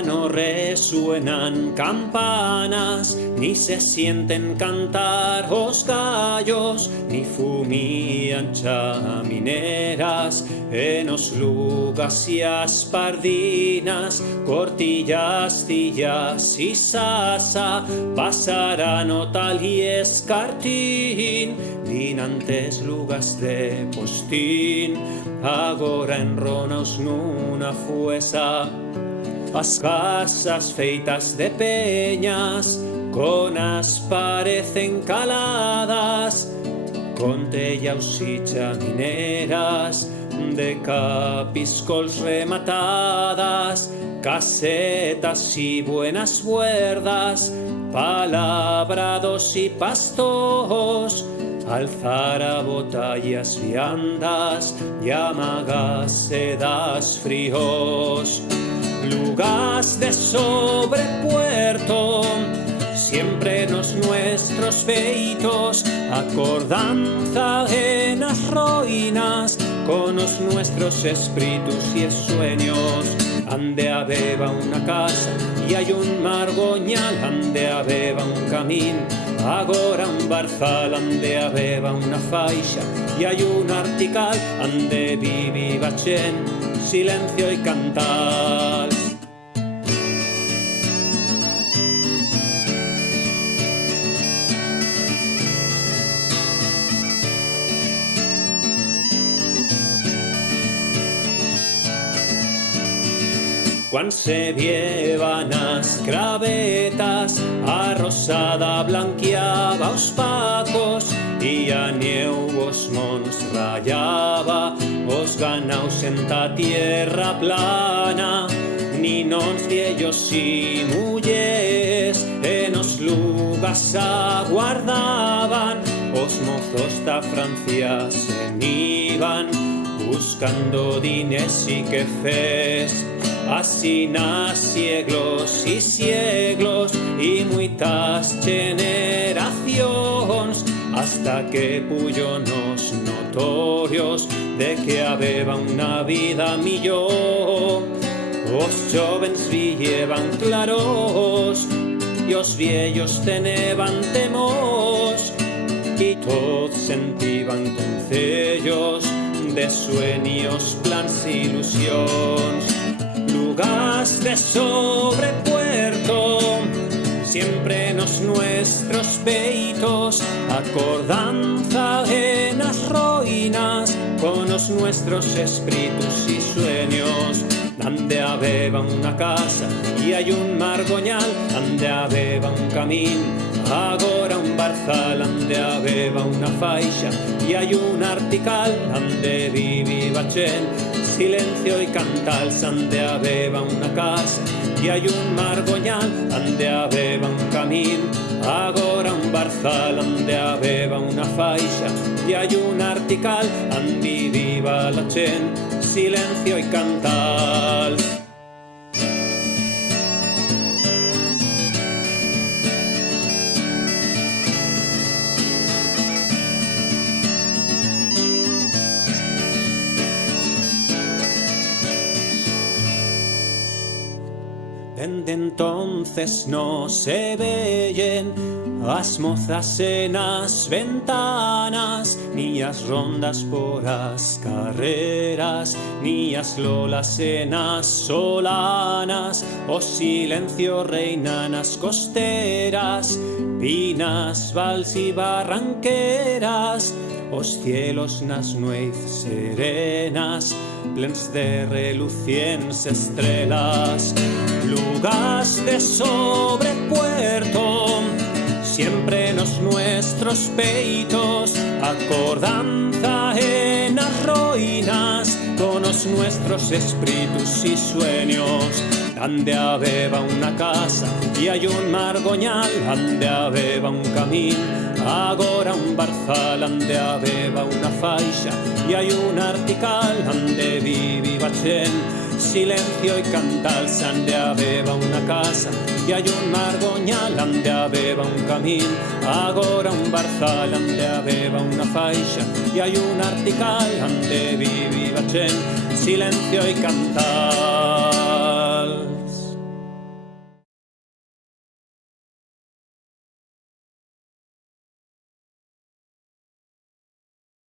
ya no resuenan campanas, ni se sienten cantar os gallos, ni fumían chamineras en os lugas y aspardinas, cortillas, cillas y sasa, pasarán o tal y escartín, dinantes lugas de postín, agora enronaos nuna fuesa. As casas feitas de peñas, con as parecen caladas, con tellaos y chamineras, de capiscols rematadas, casetas y buenas huerdas, palabrados y pastos, alzara botallas viandas, llamagas sedas fríos. Lugas de sobrepuerto, siempre nos nuestros feitos, acordanza en las ruinas, con los nuestros espíritus y sueños. Ande habeba una casa y hay un margoñal, ande habeba un camín, agora un barzal, ande habeba una faixa y hay un artical, ande vivi bachén, silencio y cantal. Quan se vievan as cravetas, a rosada blanqueaba os pacos, y a nieu os mons rayaba, os ganaus en ta tierra plana, ni nons viellos y mulleres, en os lugas aguardaban, os mozos da Francia se iban, buscando dines y quefés. Así siglos y siglos y muitas generaciones, hasta que puyonos notorios de que habeba una vida millón. Os jóvenes vievan claros y os viejos teneban temos, y todos sentiban concellos de sueños, plans y ilusiones. Lugas de sobrepuerto, siempre nos nuestros peitos, acordanza en las ruinas, con los nuestros espíritus y sueños. Ande habeba una casa y hay un margoñal, ande habeba un camín, agora un barzal, ande habeba una faixa y hay un artical, ande vivi bachén, silencio y cantal. Ande habeba una casa y hay un margoñal, ande habeba un camín, agora un barzal, ande habeba una faixa y hay un artical, andi viva la chen, silencio y cantal. Dende entonces no se veyen as mozas en as ventanas, ni as rondas por as carreras, ni as lolas en as solanas. O silencio reina nas costeras, pinas, vals y barranqueras, os cielos nas nuez serenas, plens de relucientes estrellas. Lugas de sobrepuerto, siempre nos nuestros peitos, acordanza en las ruinas, con los nuestros espíritus y sueños. Ande habeba una casa y hay un margoñal, ande habeba un camín, agora un barzal, ande habeba una faixa y hay un artical, ande vivi bachén, silencio y cantal. Ande habeba una casa y hay un margoñal, ande habeba un camín, agora un barzal, ande habeba una faixa y hay un artical, ande vivi bachén, silencio y cantal.